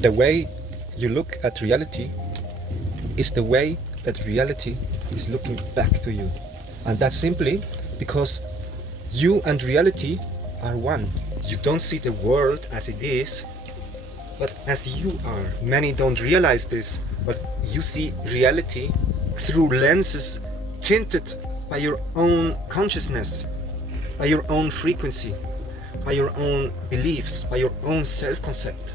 The way you look at reality is the way that reality is looking back to you. And that's simply because you and reality are one. You don't see the world as it is, but as you are. Many don't realize this, but you see reality through lenses tinted by your own consciousness, by your own frequency, by your own beliefs, by your own self-concept.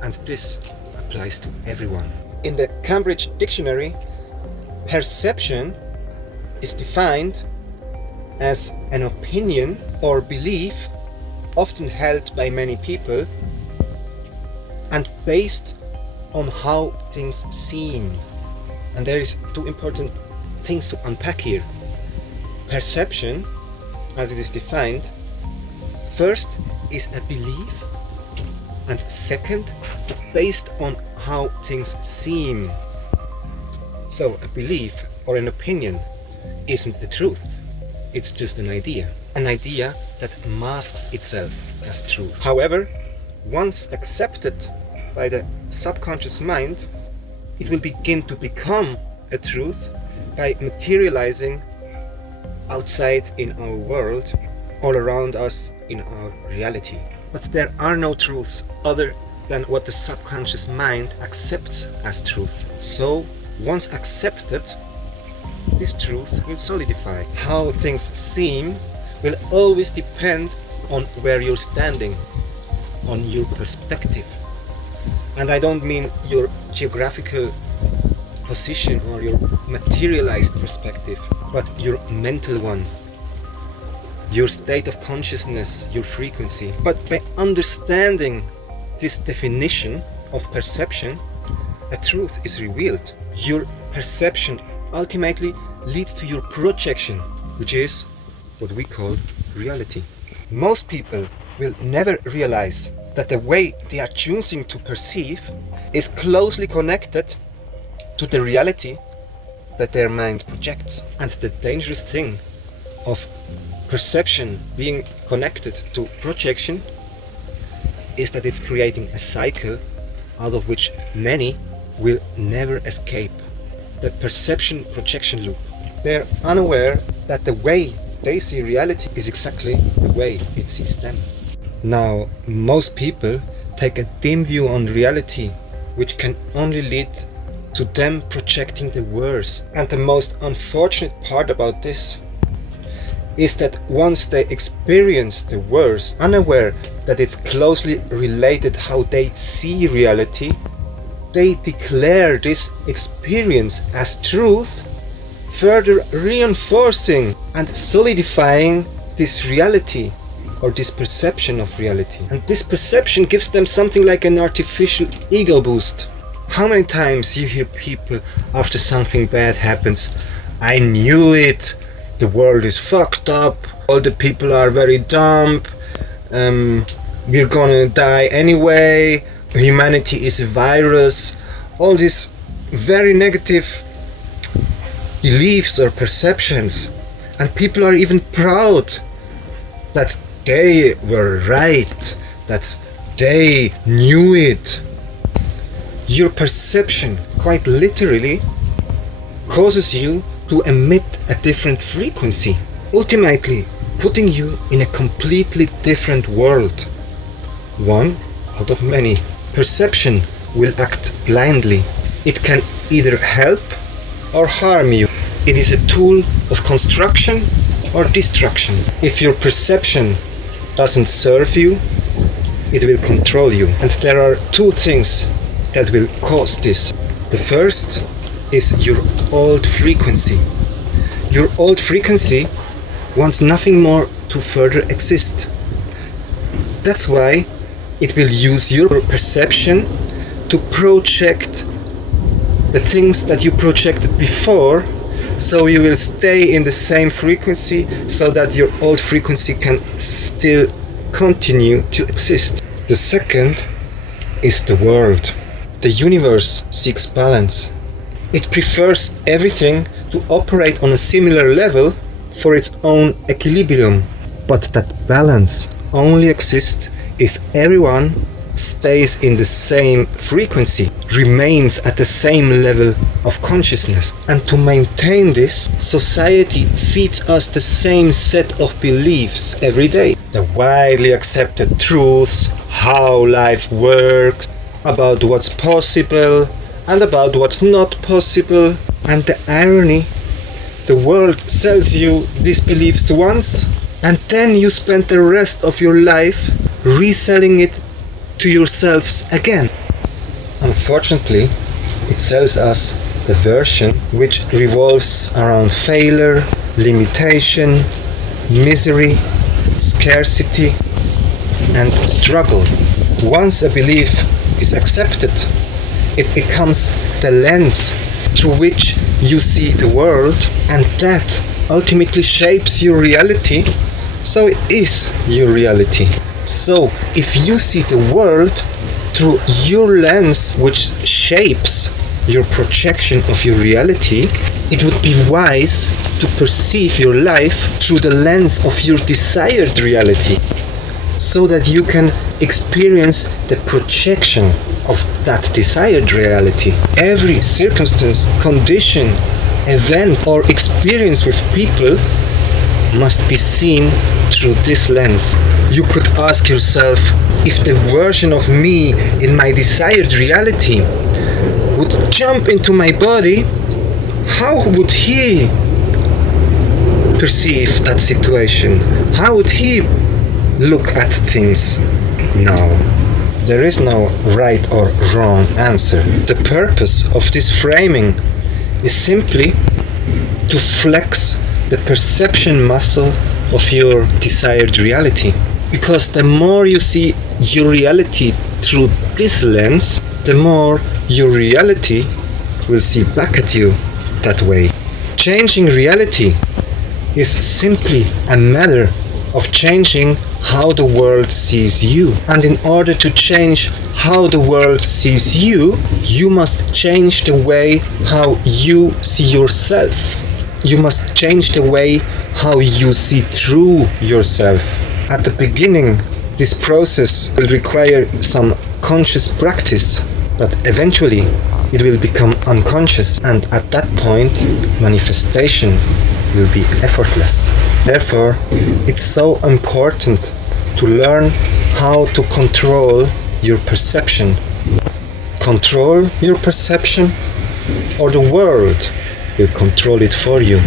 And this applies to everyone. In the Cambridge Dictionary, perception is defined as an opinion or belief often held by many people and based on how things seem. And there is two important things to unpack here. Perception, as it is defined, first is a belief, and second, based on how things seem. So a belief or an opinion isn't the truth. It's just an idea that masks itself as truth. However, once accepted by the subconscious mind, it will begin to become a truth by materializing outside in our world, all around us in our reality. But there are no truths other than what the subconscious mind accepts as truth. So, once accepted, this truth will solidify. How things seem will always depend on where you're standing, on your perspective. And I don't mean your geographical position or your materialized perspective, but your mental one, your state of consciousness, your frequency. But by understanding this definition of perception, a truth is revealed. Your perception ultimately leads to your projection, which is what we call reality. Most people will never realize that the way they are choosing to perceive is closely connected to the reality that their mind projects. And the dangerous thing of perception being connected to projection is that it's creating a cycle out of which many will never escape. The perception projection loop. They're unaware that the way they see reality is exactly the way it sees them. Now, most people take a dim view on reality, which can only lead to them projecting the worst. And the most unfortunate part about this is that once they experience the worst, unaware that it's closely related how they see reality, they declare this experience as truth, further reinforcing and solidifying this reality or this perception of reality. And this perception gives them something like an artificial ego boost. How many times you hear people after something bad happens, I knew it, the world is fucked up, all the people are very dumb, we're gonna die anyway, humanity is a virus. All these very negative beliefs or perceptions, and people are even proud that they were right, that they knew it. Your perception quite literally causes you to emit a different frequency, ultimately putting you in a completely different world, one out of many. Perception will act blindly. It can either help or harm you. It is a tool of construction or destruction. If your perception doesn't serve you, it will control you. And there are two things that will cause this. The first is your old frequency. Your old frequency wants nothing more to further exist. That's why it will use your perception to project the things that you projected before, so you will stay in the same frequency so that your old frequency can still continue to exist. The second is the world. The universe seeks balance. It prefers everything to operate on a similar level for its own equilibrium. But that balance only exists if everyone stays in the same frequency, remains at the same level of consciousness. And to maintain this, society feeds us the same set of beliefs every day. The widely accepted truths, how life works, about what's possible and about what's not possible. And the irony, the world sells you these beliefs once, and then you spend the rest of your life reselling it to yourselves again. Unfortunately, it sells us the version which revolves around failure, limitation, misery, scarcity, and struggle. Once a belief is accepted, it becomes the lens through which you see the world, and that ultimately shapes your reality, so it is your reality. So if you see the world through your lens, which shapes your projection of your reality, it would be wise to perceive your life through the lens of your desired reality, so that you can experience the projection of that desired reality. Every circumstance, condition, event or experience with people must be seen through this lens. You could ask yourself, if the version of me in my desired reality would jump into my body, how would he perceive that situation? How would he look at things? No, there is no right or wrong answer. The purpose of this framing is simply to flex the perception muscle of your desired reality. Because the more you see your reality through this lens, the more your reality will see back at you that way. Changing reality is simply a matter of changing how the world sees you. And in order to change how the world sees you, you must change the way how you see yourself. You must change the way how you see through yourself. At the beginning, this process will require some conscious practice, but eventually it will become unconscious, and at that point, manifestation will be effortless. Therefore, it's so important to learn how to control your perception. Control your perception, or the world will control it for you.